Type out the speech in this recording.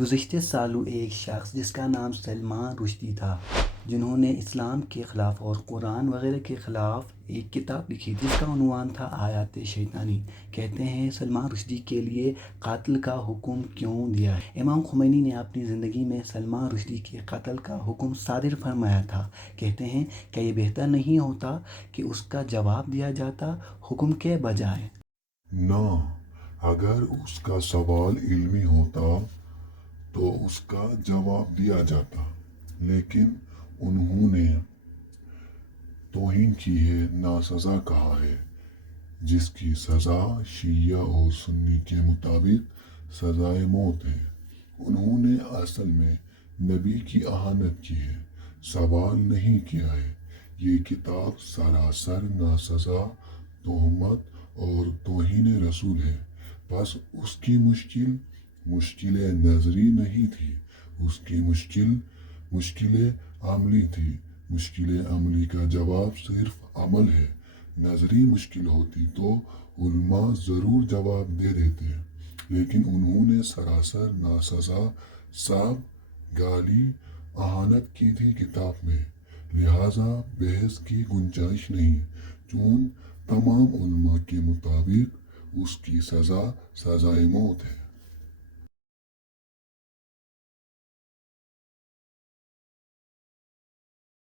گزشتہ سالوں ایک شخص جس کا نام سلمان رشدی تھا، جنہوں نے اسلام کے خلاف اور قرآن وغیرہ کے خلاف ایک کتاب لکھی جس کا عنوان تھا آیات شیطانی، کہتے ہیں سلمان رشدی کے لیے قتل کا حکم کیوں دیا ہے؟ امام خمینی نے اپنی زندگی میں سلمان رشدی کے قتل کا حکم صادر فرمایا تھا۔ کہتے ہیں کہ یہ بہتر نہیں ہوتا کہ اس کا جواب دیا جاتا حکم کے بجائے؟ نہ، اگر اس کا سوال علمی ہوتا تو اس کا جواب دیا جاتا، لیکن انہوں نے توہین کی ہے، ناسزا کہا ہے، جس کی سزا شیعہ اور سنی کے مطابق سزائے موت ہے۔ انہوں نے اصل میں نبی کی اہانت کی ہے، سوال نہیں کیا ہے۔ یہ کتاب سراسر ناسزا، تہمت اور توہین رسول ہے۔ بس اس کی مشکل نظری نہیں تھی، اس کی مشکل عملی تھی۔ مشکل عملی کا جواب صرف عمل ہے۔ نظری مشکل ہوتی تو علماء ضرور جواب دے دیتے، لیکن انہوں نے سراسر ناسزا، سب گالی، اہانت کی تھی کتاب میں، لہٰذا بحث کی گنجائش نہیں۔ چون تمام علماء کے مطابق اس کی سزا سزائے موت ہے۔